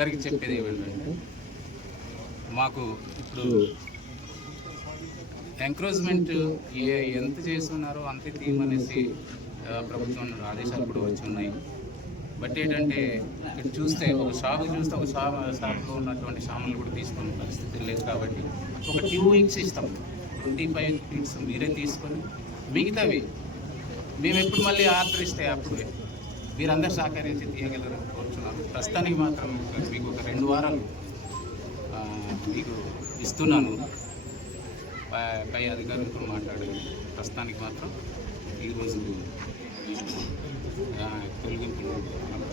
అందరికీ చెప్పేది ఏమంటే మాకు ఇప్పుడు ఎంకరేజ్మెంట్ ఏ ఎంత చేస్తున్నారో అంతే తీయమనేసి అనేసి ప్రభుత్వం ఆదేశాలు కూడా వచ్చి ఉన్నాయి బట్ ఏంటంటే ఇక్కడ చూస్తే ఒక షాప్ చూస్తే ఒక షాప్ షాప్లో ఉన్నటువంటి సామాన్లు కూడా తీసుకునే పరిస్థితి లేదు కాబట్టి ఒక టూ వీక్స్ ఇస్తాం. ట్వంటీ ఫైవ్ వీక్స్ మీరే తీసుకొని మిగతావి మేము ఎప్పుడు మళ్ళీ ఆర్డర్ ఇస్తే అప్పుడు. మీరందరూ సహకరించి తీయగలరని కోరుచున్నాను. ప్రస్తుతానికి మాత్రం మీకు ఒక రెండు వారాలు మీకు ఇస్తున్నాను. పై- పై అధికారులతో మాట్లాడాను ప్రస్తుతానికి మాత్రం ఈరోజు తొలగింపులు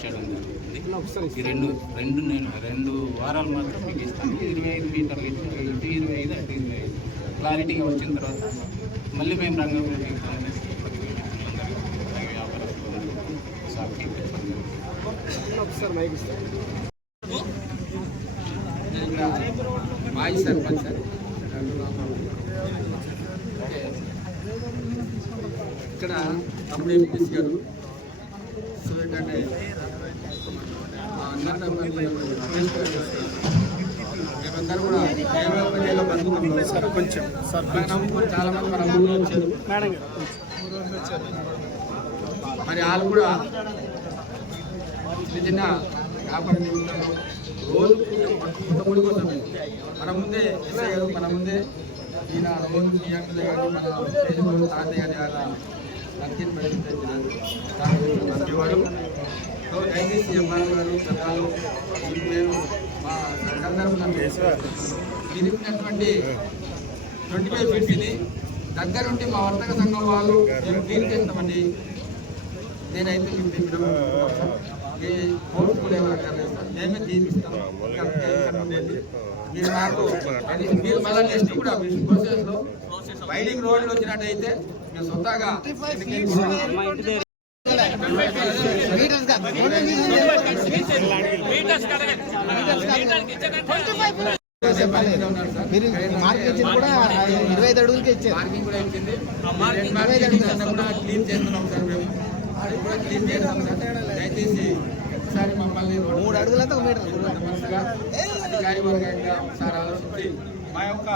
చేయడం జరుగుతుంది. ఈ రెండు రెండు నేను రెండు వారాలు మాత్రం మీకు ఇస్తాను. ఇరవై ఐదు మీటర్లు ఇచ్చి ఇరవై ఐదు అటు ఇరవై ఐదు. క్లారిటీగా వచ్చిన తర్వాత మళ్ళీ మేము రంగంలో మాజీ సర్పంచ్ సార్. ఇక్కడ తమ్ముడు ఎంపీసీ గారు సో ఏంటంటే మేమందరూ కూడా సార్. కొంచెం సార్ నమ్ముకొని చాలా మంది మన ఊళ్ళో వచ్చారు మరి వాళ్ళు కూడా చిన్న వ్యాపార నిమిత్తంలో రోజు కుటుంబం మన ముందే ఎస్ఐ గారు మన ముందే ఈయన రోజు మీ అంకులే కానీ మన పేరు తాతయ్య కానీ వాళ్ళ నచ్చిన మంచివాడు సో దయచేసి ఎంఆర్ఓ గారు పెద్దలు మేము మా సందర్భం తిరిగినటువంటి ట్వంటీ ఫైవ్ ఫీట్స్ దగ్గరుండి మా వర్తక సంఘం వాళ్ళు మేము క్లీన్ చేస్తామండి నేనైతే మీకు తెప్పినాము ఈ కోర్టు కూడా మేమే తీపిస్తాం. మీరు మీరు మళ్ళీ నెక్స్ట్ కూడా మీ ప్రాసెస్లో వైడింగ్ రోడ్లు వచ్చినట్టయితే మీరు సొంతగా మీరు మార్కెట్ ఇచ్చింది కూడా ఇరవై ఐదు అడుగులకి ఇచ్చారు పార్కింగ్ కూడా ఇచ్చింది ఇరవై ఐదు అడుగులు కూడా క్లీన్ చేస్తున్నాం సార్ మేము. అది కూడా క్లీన్ చేస్తాం సార్. దయచేసి ఒకసారి మమ్మల్ని మూడు అడుగులంతా అధికారి వర్గంగా ఒకసారి ఆలోచించి మా యొక్క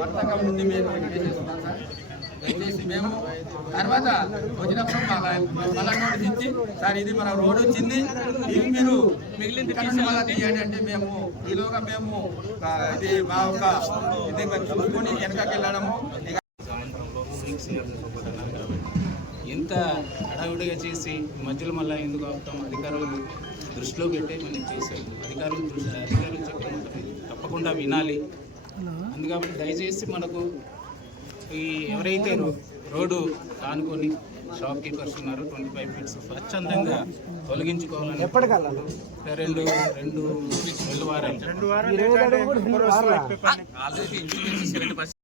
వర్తకం నుండి మేము చేస్తున్నాం సార్. దయచేసి మేము తర్వాత వచ్చినప్పుడు మళ్ళా నోటీస్ ఇచ్చి సార్ ఇది మన రోడ్ వచ్చింది. ఇది మీరు మిగిలింది మళ్ళా తీయండి అంటే మేము ఈలోగా మేము ఇది మా యొక్క ఇది చూసుకొని వెనకకి వెళ్ళడము. ఇంత హడావిడిగా చేసి మధ్యలో మళ్ళీ ఎందుకు ఆపుతాం? అధికారులు దృష్టిలో పెట్టే మనం చేసాం అధికారులు దృష్టి అధికారులు చెప్పిన మాట తప్పకుండా వినాలి. అందుకని దయచేసి మనకు ఈ ఎవరైతే రోడ్డు కానుకొని షాప్ కీపర్స్ ఉన్నారు ట్వంటీ ఫైవ్ ఫీట్స్ స్వచ్ఛందంగా తొలగించుకోవాలని రెండు రెండు రెండు వారాలు. ఆల్రెడీ ఇన్సూరెన్స్ సెవెంటీ పర్సెంట్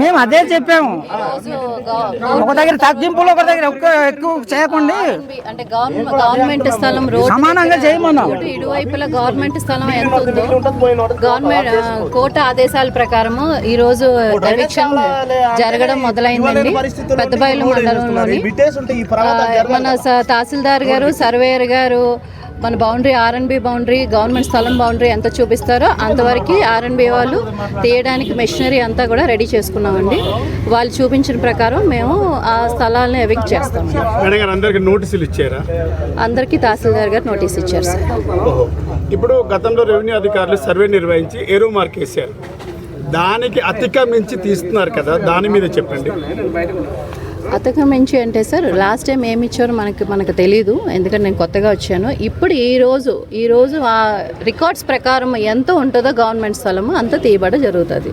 మేము అదే చెప్పాము. ఒక దగ్గర తగ్గింపులు ఒక దగ్గర ఎక్కువ చేయకుండా. అంటే గవర్నమెంట్ స్థలం రోడ్ సమానంగా చేయమన్నాం. ఇరువైపుల గవర్నమెంట్ స్థలం ఎంత ఉందో గవర్నమెంట్ కోర్టు ఆదేశాల ప్రకారము ఈ రోజు ఎవిక్షన్ జరగడం మొదలైందండి. పెద్దబయలు మండలంలోని మన తహసీల్దార్ గారు సర్వేయర్ గారు మన boundary R N B boundary government స్థలం బౌండరీ ఎంత చూపిస్తారో అంతవరకు ఆర్ఎన్బి వాళ్ళు తీయడానికి మెషినరీ అంతా కూడా రెడీ చేసుకున్నామండి. వాళ్ళు చూపించిన ప్రకారం మేము ఆ స్థలాలను ఎవిక్ట్ గారు అందరికి నోటీసులు ఇచ్చారా? అందరికీ తహసీల్దార్ గారు నోటీస్ ఇచ్చారు సార్. ఇప్పుడు గతంలో రెవెన్యూ అధికారులు సర్వే నిర్వహించి ఎరువు మార్క్ వేశారు. దానికి అతిక్రమించి తీస్తున్నారు కదా దాని మీద చెప్పండి. అతకమించి అంటే సార్ లాస్ట్ టైం ఏమి ఇచ్చారో మనకి మనకు తెలీదు. ఎందుకంటే నేను కొత్తగా వచ్చాను. ఇప్పుడు ఈ రోజు ఈ రోజు ఆ రికార్డ్స్ ప్రకారం ఎంత ఉంటుందో గవర్నమెంట్ స్థలము అంత తీయబడ జరుగుతుంది.